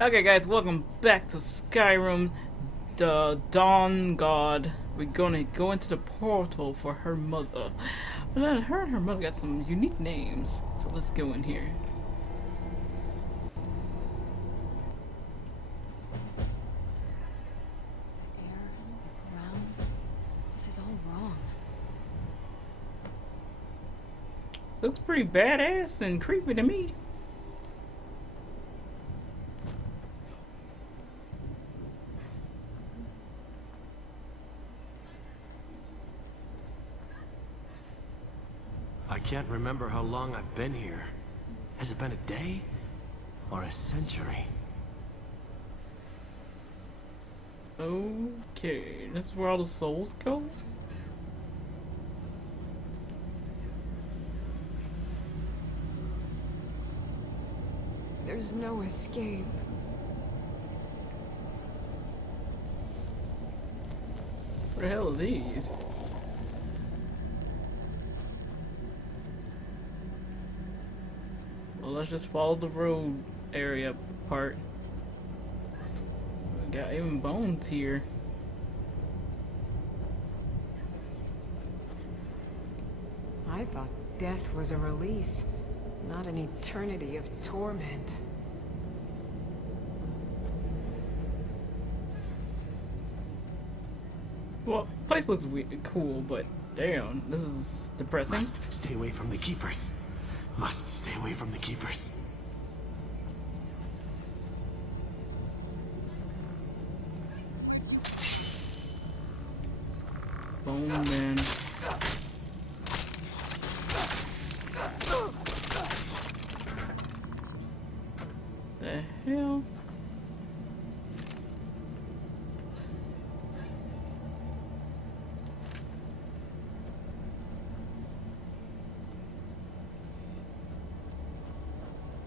Okay, guys, welcome back to Skyrim, the DawnGuard. We're gonna go into the portal for her mother. But then her and her mother got some unique names, so let's go in here. Air, ground, this is all wrong. Looks pretty badass and creepy to me. I can't remember how long I've been here. Has it been a day? Or a century? Okay, this is where all the souls go? There's no escape. What the hell are these? Well, let's just follow the road area part. We got even bones here. I thought death was a release, not an eternity of torment. Well, place looks cool, but damn, this is depressing. Must stay away from the keepers. Must stay away from the keepers. Bone man. The hell?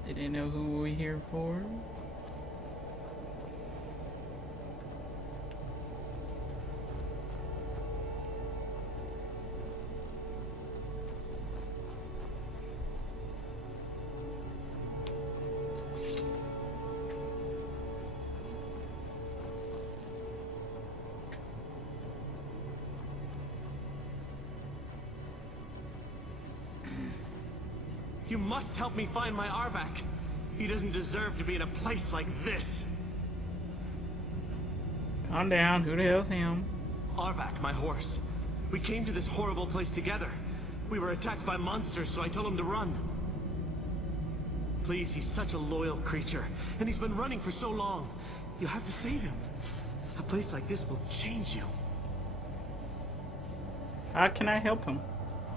Did they know who we're here for? You must help me find my Arvak. He doesn't deserve to be in a place like this. Calm down, who the hell's him? Arvak, my horse. We came to this horrible place together. We were attacked by monsters, so I told him to run. Please, he's such a loyal creature, and he's been running for so long. You have to save him. A place like this will change you. How can I help him?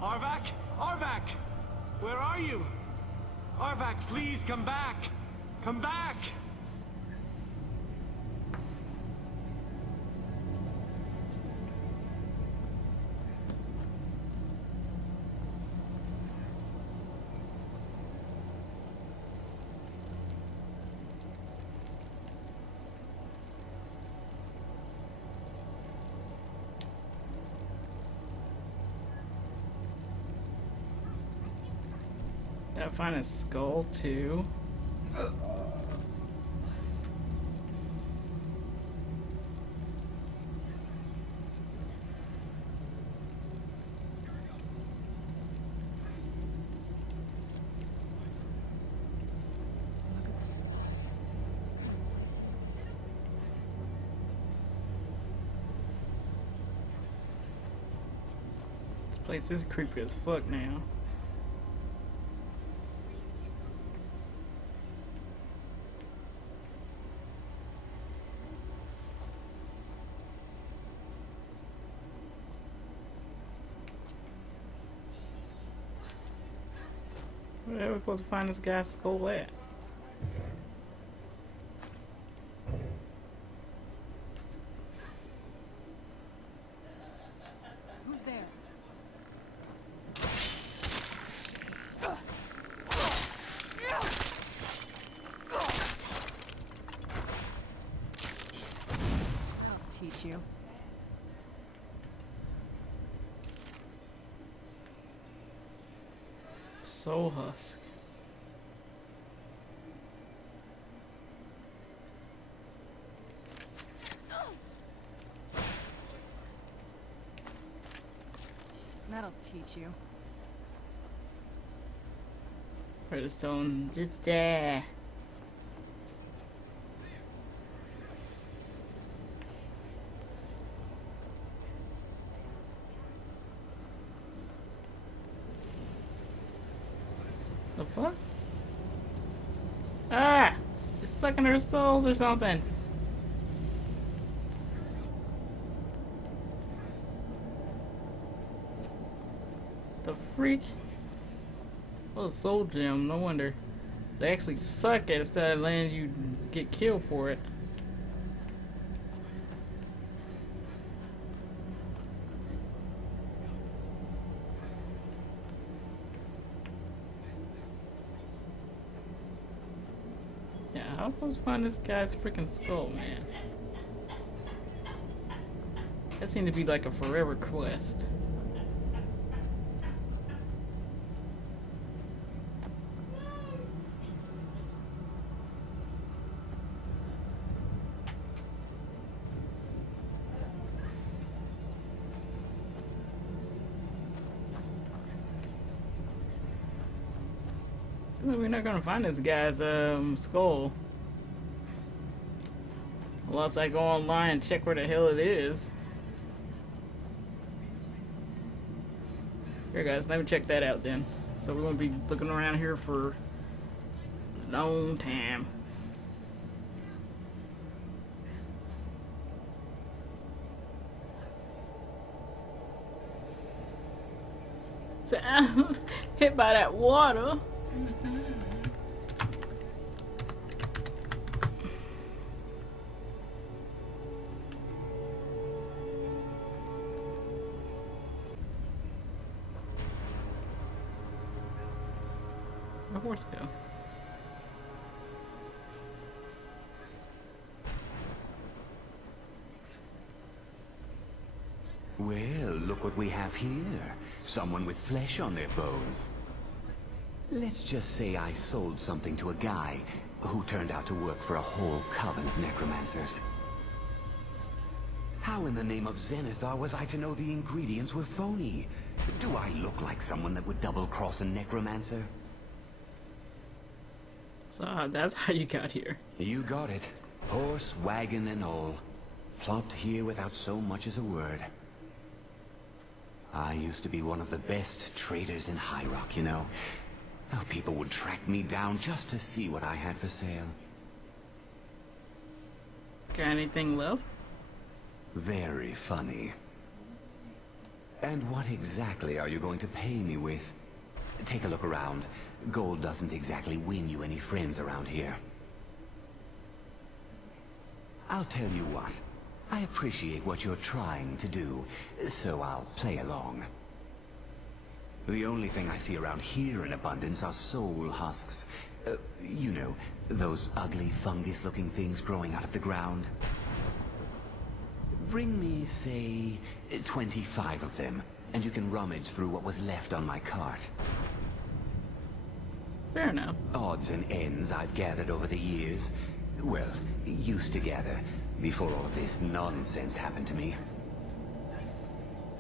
Arvak? Arvak! Where are you? Arvak, please come back! Come back! Gotta find a skull too. Look at this. This place is creepy as fuck now. Where are we supposed to find this guy's skull at? Who's there? I'll teach you. Soul husk. That'll teach you. Redstone, just there. The fuck? Ah! It's sucking her souls or something. The freak? Oh, soul gem, no wonder. They actually suck at it instead of letting you get killed for it. Yeah, how am I supposed to find this guy's freaking skull, man? That seemed to be like a forever quest. We're not gonna find this guy's skull unless I go online and check where the hell it is. Here guys, let me check that out then. So we won't be looking around here for a long time. So, hit by that water. Where'd the horse go? Well, look what we have here. Someone with flesh on their bones. Let's just say I sold something to a guy who turned out to work for a whole coven of necromancers. How in the name of Zenithar was I to know the ingredients were phony? Do I look like someone that would double-cross a necromancer? So that's how you got here. You got it. Horse, wagon, and all. Plopped here without so much as a word. I used to be one of the best traders in High Rock, you know. Oh, people would track me down just to see what I had for sale. Got anything left? Very funny. And what exactly are you going to pay me with? Take a look around. Gold doesn't exactly win you any friends around here. I'll tell you what. I appreciate what you're trying to do, so I'll play along. The only thing I see around here in abundance are soul husks. You know, those ugly fungus-looking things growing out of the ground. Bring me, say, 25 of them, and you can rummage through what was left on my cart. Fair enough. Odds and ends I've gathered over the years. Well, used to gather, before all of this nonsense happened to me.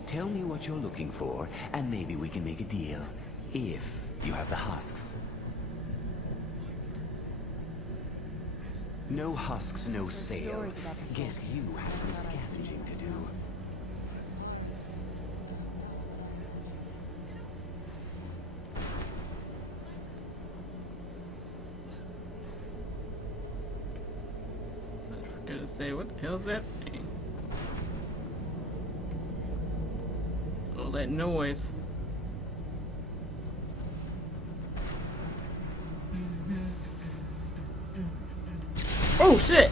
Tell me what you're looking for, and maybe we can make a deal. If you have the husks. No husks, no sale. stories about the Guess saga. you have some scavenging to do. I was gonna say, what the hell's that thing? All that noise. Oh shit!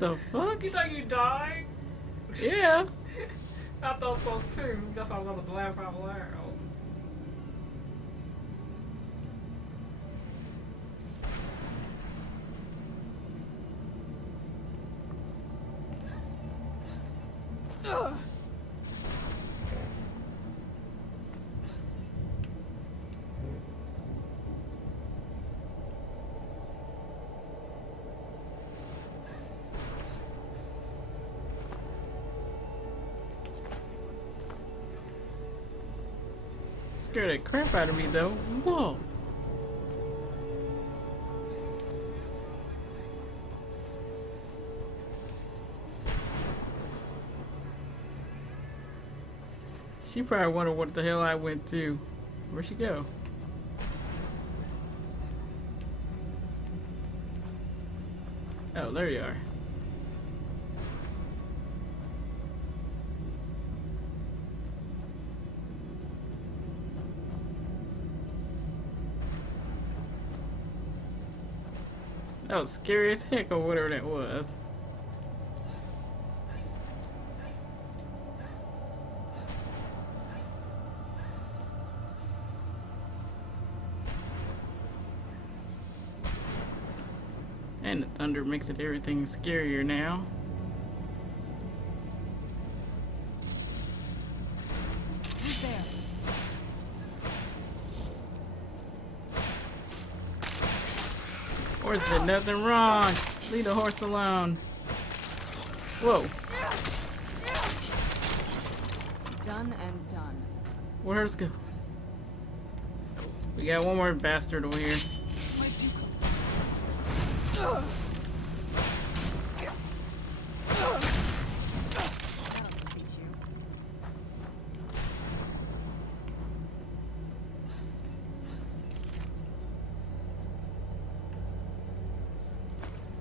The fuck? You thought you died? Yeah. I thought so too. That's why I wanted to laugh out loud. Scared the crap out of me though. Whoa. She probably wondered what the hell I went to. Where'd she go? Oh, there you are. That was scary as heck or whatever that was. And the thunder makes it everything scarier now. Who's there? Horse did nothing wrong. Leave the horse alone. Whoa. Done and done. Where'd hers go? We got one more bastard over here. That'll teach you.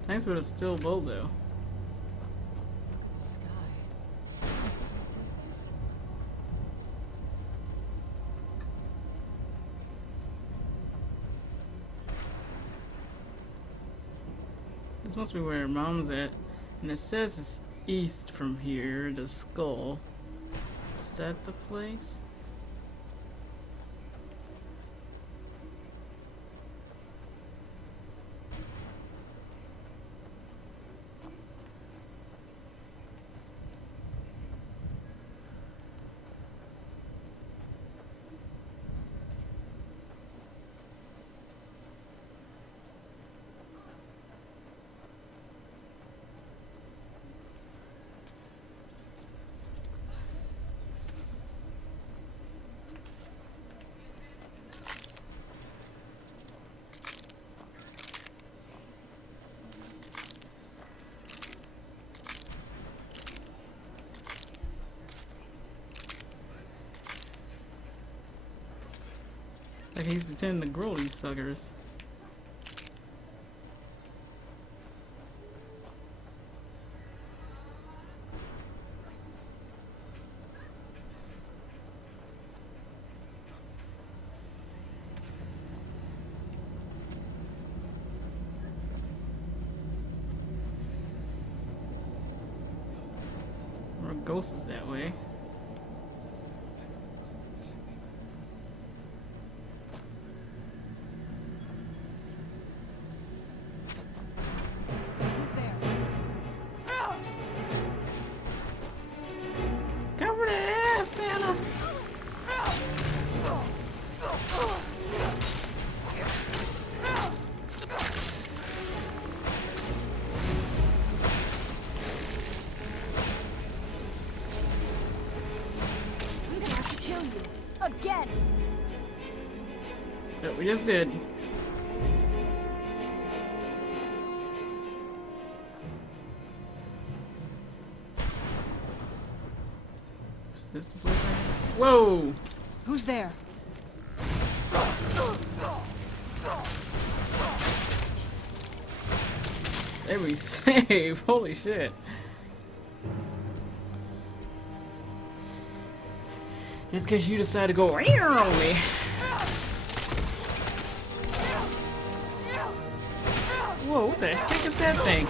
Thanks for the still bow though. Sky. What is this? This must be where her mom's at. And it says it's east from here, the skull. Is that the place? Like he's pretending to grow these suckers. Or a ghost is that way. Who's there? Cover the ass, Santa! I'm gonna have to kill you. Again! That we just did. Is this the place? Whoa! Who's there? There we save. Holy shit. Just because you decide to go on me. Whoa, what the heck is that thing?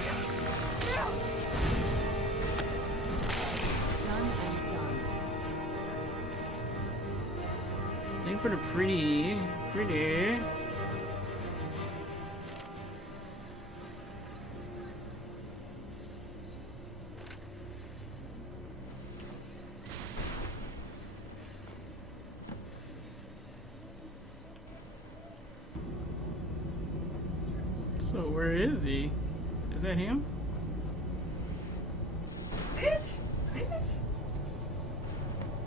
Done and done. Thank for the pretty. So where is he? Is that him?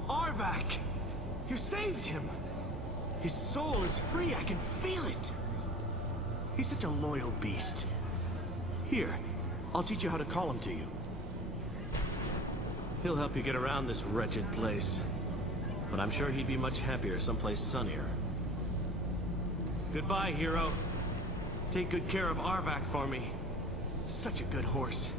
Arvak! You saved him! His soul is free, I can feel it. He's such a loyal beast. Here, I'll teach you how to call him to you. He'll help you get around this wretched place. But I'm sure he'd be much happier someplace sunnier. Goodbye, hero. Take good care of Arvak for me. Such a good horse.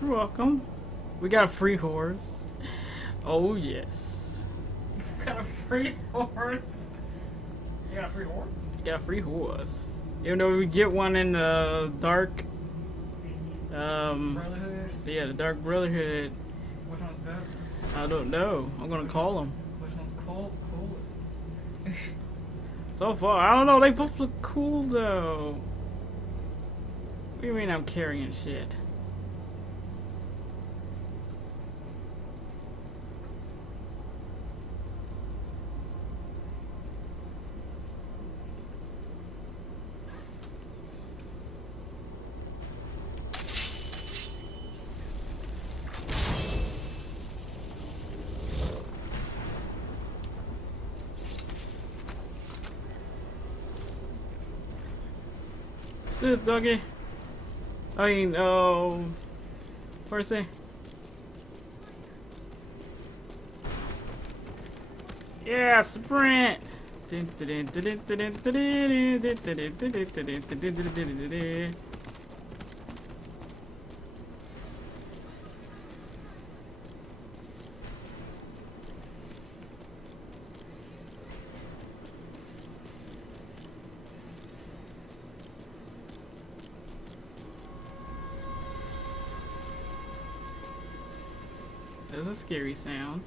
You're welcome. We got a free horse. Oh yes. Got a free horse. You got a free horse? You got a free horse. Even though we get one in the dark Brotherhood? yeah, the Dark Brotherhood. Which one's better? I don't know. I'm gonna call them. Which one's cool? So far, I don't know, they both look cool though. What do you mean I'm carrying shit? Let's do this, doggy. I mean, Percy. Yeah, sprint. That's a scary sound.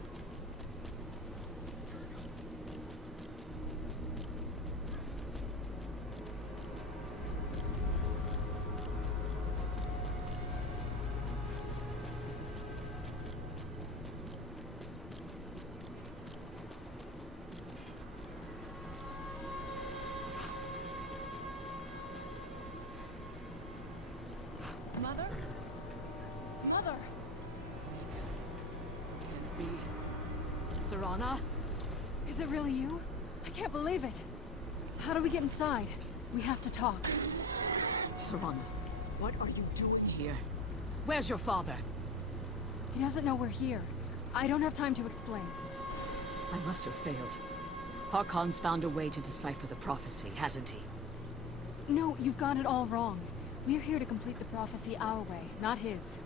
Mother? Mother! Serana? Is it really you? I can't believe it. How do we get inside? We have to talk. Serana, what are you doing here? Where's your father? He doesn't know we're here. I don't have time to explain. I must have failed. Harkon's found a way to decipher the prophecy, hasn't he? No, you've got it all wrong. We're here to complete the prophecy our way, not his.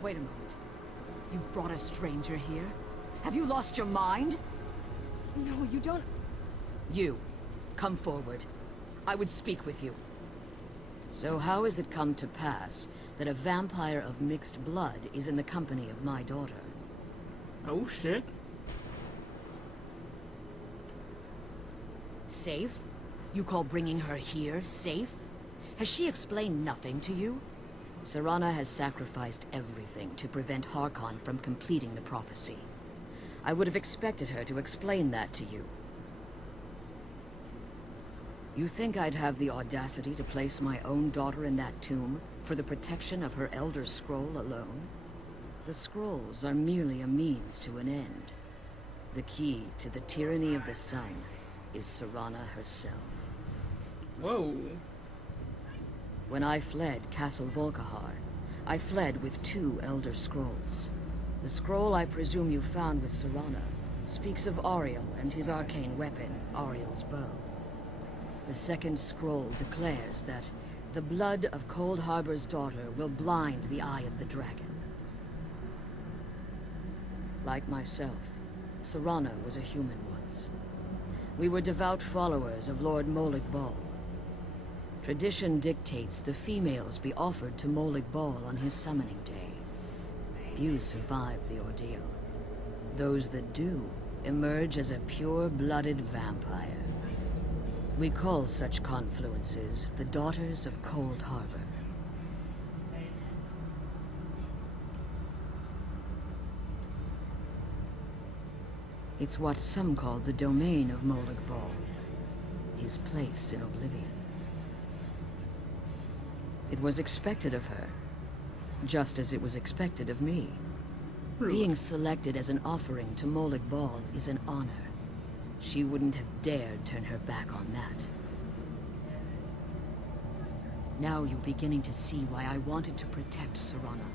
Wait a moment. You've brought a stranger here? Have you lost your mind? No, you don't... You, come forward. I would speak with you. So how has it come to pass that a vampire of mixed blood is in the company of my daughter? Oh shit. Safe? You call bringing her here safe? Has she explained nothing to you? Serana has sacrificed everything to prevent Harkon from completing the prophecy. I would have expected her to explain that to you. You think I'd have the audacity to place my own daughter in that tomb for the protection of her Elder Scroll alone? The scrolls are merely a means to an end. The key to the tyranny of the sun is Serana herself. Whoa. When I fled Castle Volkihar, I fled with 2 Elder Scrolls. The scroll I presume you found with Serana speaks of Ariel and his arcane weapon, Ariel's bow. The second scroll declares that the blood of Cold Harbor's daughter will blind the eye of the dragon. Like myself, Serana was a human once. We were devout followers of Lord Molig Bal. Tradition dictates the females be offered to Molig Bal on his summoning day. Few survive the ordeal. Those that do emerge as a pure-blooded vampire. We call such confluences the Daughters of Cold Harbor. It's what some call the domain of Molig Bal, his place in oblivion. It was expected of her, just as it was expected of me. Being selected as an offering to Molig Bal is an honor. She wouldn't have dared turn her back on that. Now you're beginning to see why I wanted to protect Serana,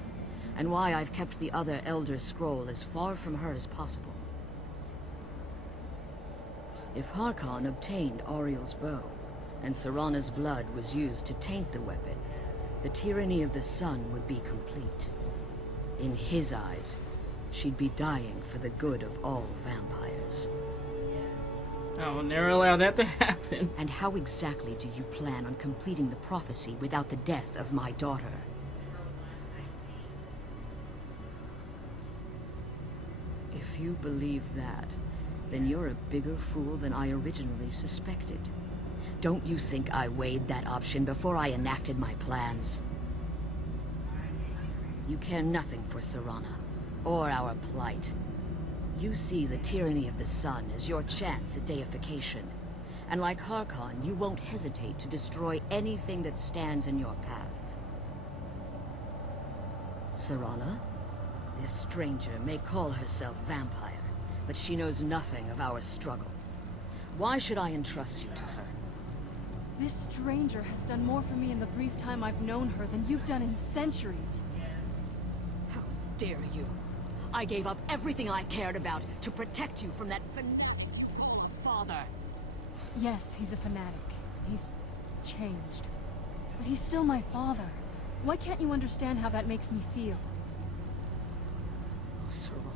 and why I've kept the other Elder Scroll as far from her as possible. If Harkon obtained Auriel's bow, and Serana's blood was used to taint the weapon, the tyranny of the sun would be complete. In his eyes, she'd be dying for the good of all vampires. I will never allow that to happen. And how exactly do you plan on completing the prophecy without the death of my daughter? If you believe that, then you're a bigger fool than I originally suspected. Don't you think I weighed that option before I enacted my plans? You care nothing for Serana, or our plight. You see the tyranny of the sun as your chance at deification. And like Harkon, you won't hesitate to destroy anything that stands in your path. Serana? This stranger may call herself vampire, but she knows nothing of our struggle. Why should I entrust you to her? This stranger has done more for me in the brief time I've known her than you've done in centuries. How dare you? I gave up everything I cared about to protect you from that fanatic you call a father. Yes, he's a fanatic. He's changed. But he's still my father. Why can't you understand how that makes me feel? Oh, Serana,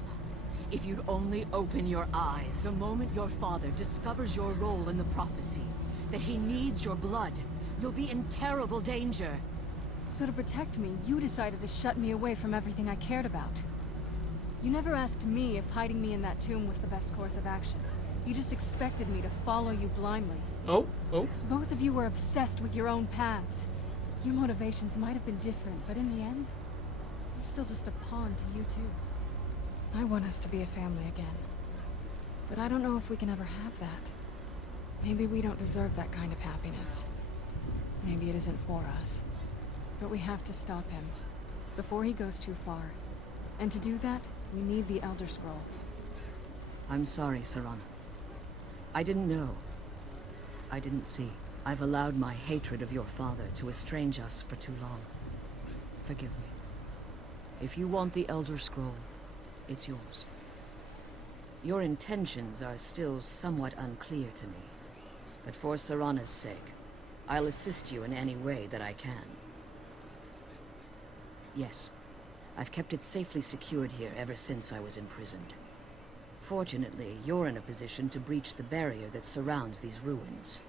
if you'd only open your eyes. The moment your father discovers your role in the prophecy, that he needs your blood, you'll be in terrible danger. So to protect me, you decided to shut me away from everything I cared about. You never asked me if hiding me in that tomb was the best course of action. You just expected me to follow you blindly. Oh. Both of you were obsessed with your own paths. Your motivations might have been different, but in the end, I'm still just a pawn to you too. I want us to be a family again. But I don't know if we can ever have that. Maybe we don't deserve that kind of happiness. Maybe it isn't for us. But we have to stop him, before he goes too far. And to do that, we need the Elder Scroll. I'm sorry, Serana. I didn't know. I didn't see. I've allowed my hatred of your father to estrange us for too long. Forgive me. If you want the Elder Scroll, it's yours. Your intentions are still somewhat unclear to me. But for Serana's sake, I'll assist you in any way that I can. Yes, I've kept it safely secured here ever since I was imprisoned. Fortunately, you're in a position to breach the barrier that surrounds these ruins.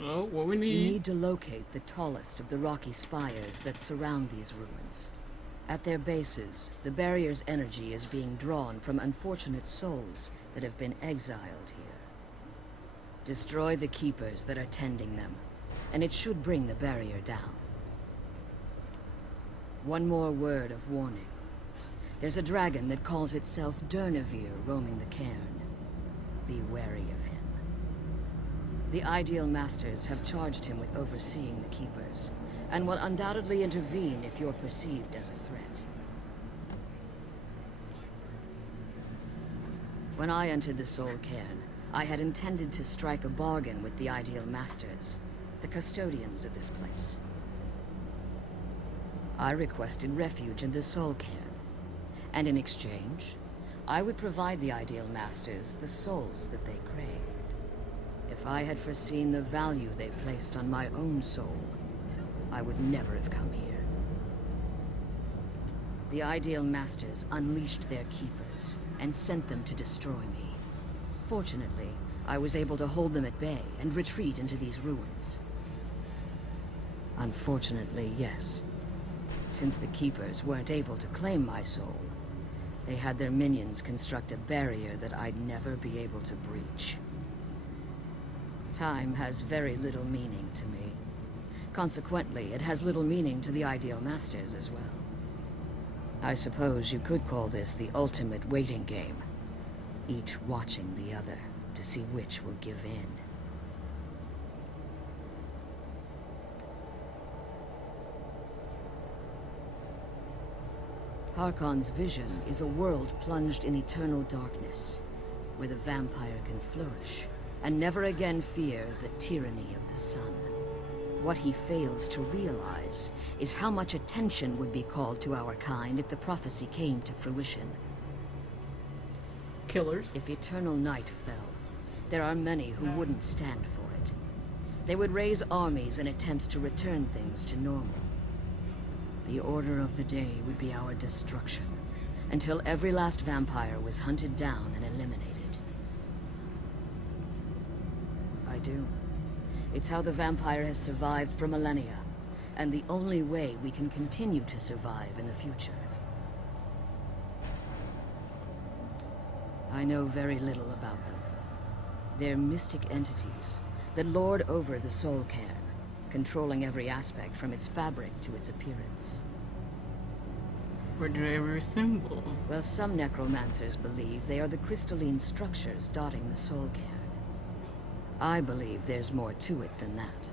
Oh, what we You need. need to locate the tallest of the rocky spires that surround these ruins. At their bases, the barrier's energy is being drawn from unfortunate souls that have been exiled here. Destroy the keepers that are tending them, and it should bring the barrier down. One more word of warning. There's a dragon that calls itself Durnevere roaming the Cairn. Be wary of him. The Ideal Masters have charged him with overseeing the Keepers, and will undoubtedly intervene if you're perceived as a threat. When I entered the Soul Cairn, I had intended to strike a bargain with the Ideal Masters, the custodians of this place. I requested refuge in the Soul Cairn, and in exchange, I would provide the Ideal Masters the souls that they craved. If I had foreseen the value they placed on my own soul, I would never have come here. The Ideal Masters unleashed their keepers and sent them to destroy me. Fortunately, I was able to hold them at bay and retreat into these ruins. Unfortunately, yes. Since the Keepers weren't able to claim my soul, they had their minions construct a barrier that I'd never be able to breach. Time has very little meaning to me. Consequently, it has little meaning to the Ideal Masters as well. I suppose you could call this the ultimate waiting game, each watching the other to see which will give in. Harkon's vision is a world plunged in eternal darkness, where the vampire can flourish, and never again fear the tyranny of the sun. What he fails to realize is how much attention would be called to our kind if the prophecy came to fruition. Killers. If eternal night fell, there are many who wouldn't stand for it. They would raise armies in attempts to return things to normal. The order of the day would be our destruction, until every last vampire was hunted down and eliminated. I do. It's how the vampire has survived for millennia, and the only way we can continue to survive in the future. I know very little about them. They're mystic entities that lord over the soul cairn, controlling every aspect from its fabric to its appearance. Where do they resemble? Well, some necromancers believe they are the crystalline structures dotting the soul cairn. I believe there's more to it than that.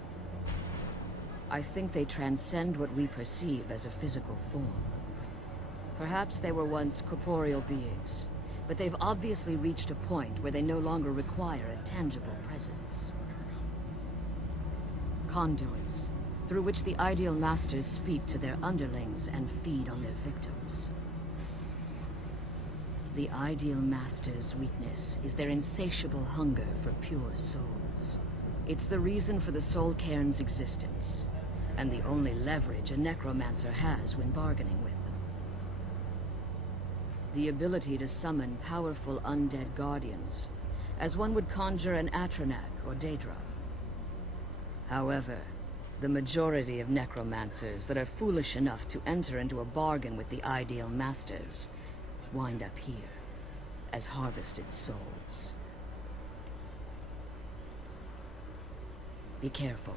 I think they transcend what we perceive as a physical form. Perhaps they were once corporeal beings, but they've obviously reached a point where they no longer require a tangible presence. Conduits, through which the ideal masters speak to their underlings and feed on their victims. The ideal master's weakness is their insatiable hunger for pure souls. It's the reason for the soul cairn's existence, and the only leverage a necromancer has when bargaining with them. The ability to summon powerful undead guardians, as one would conjure an Atronak or Daedra. However, the majority of necromancers that are foolish enough to enter into a bargain with the ideal masters wind up here as harvested souls. Be careful,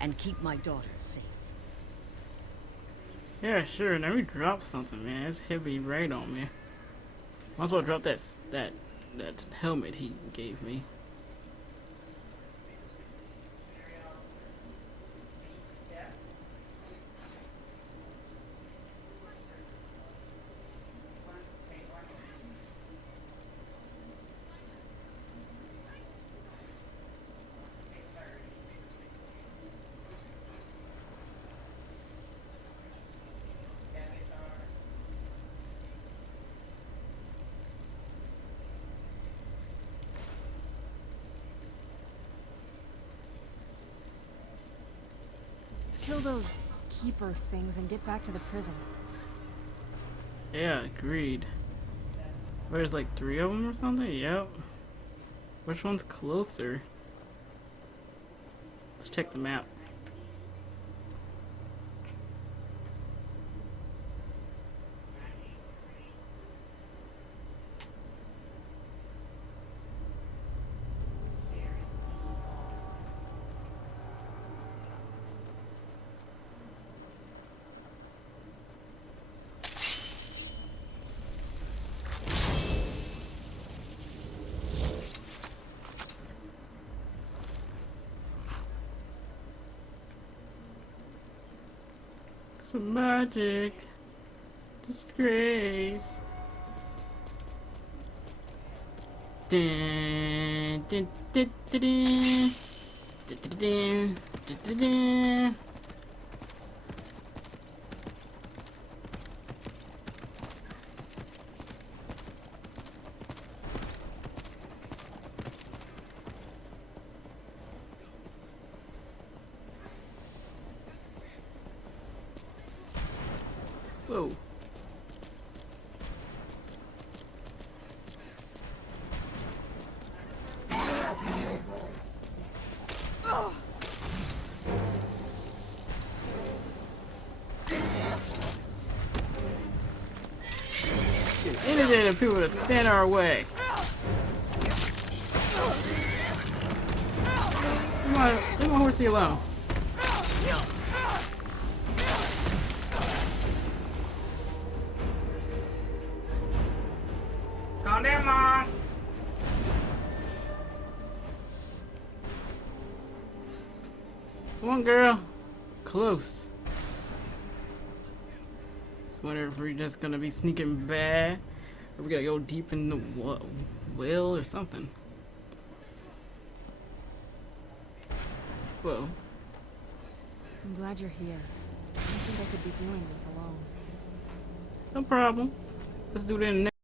and keep my daughters safe. Yeah, sure. Let me drop something, man. It's heavy right on me. Might as well drop that helmet he gave me. Kill those keeper things and get back to the prison. Yeah, agreed. There's like 3 of them or something? Yep. Which one's closer? Let's check the map. Some magic. Disgrace. Dun, dun, dun, dun, dun. Dun, dun, dun, dun, dun, dun. Whoa. Inundated people to stand our way. Come on, leave my horsey alone. Calm down, Mom. Come on, girl. Close. This wonder if we're just gonna be sneaking back, or we gotta go deep in the well or something. Whoa. I'm glad you're here. I don't think I could be doing this alone. No problem. Let's do that next.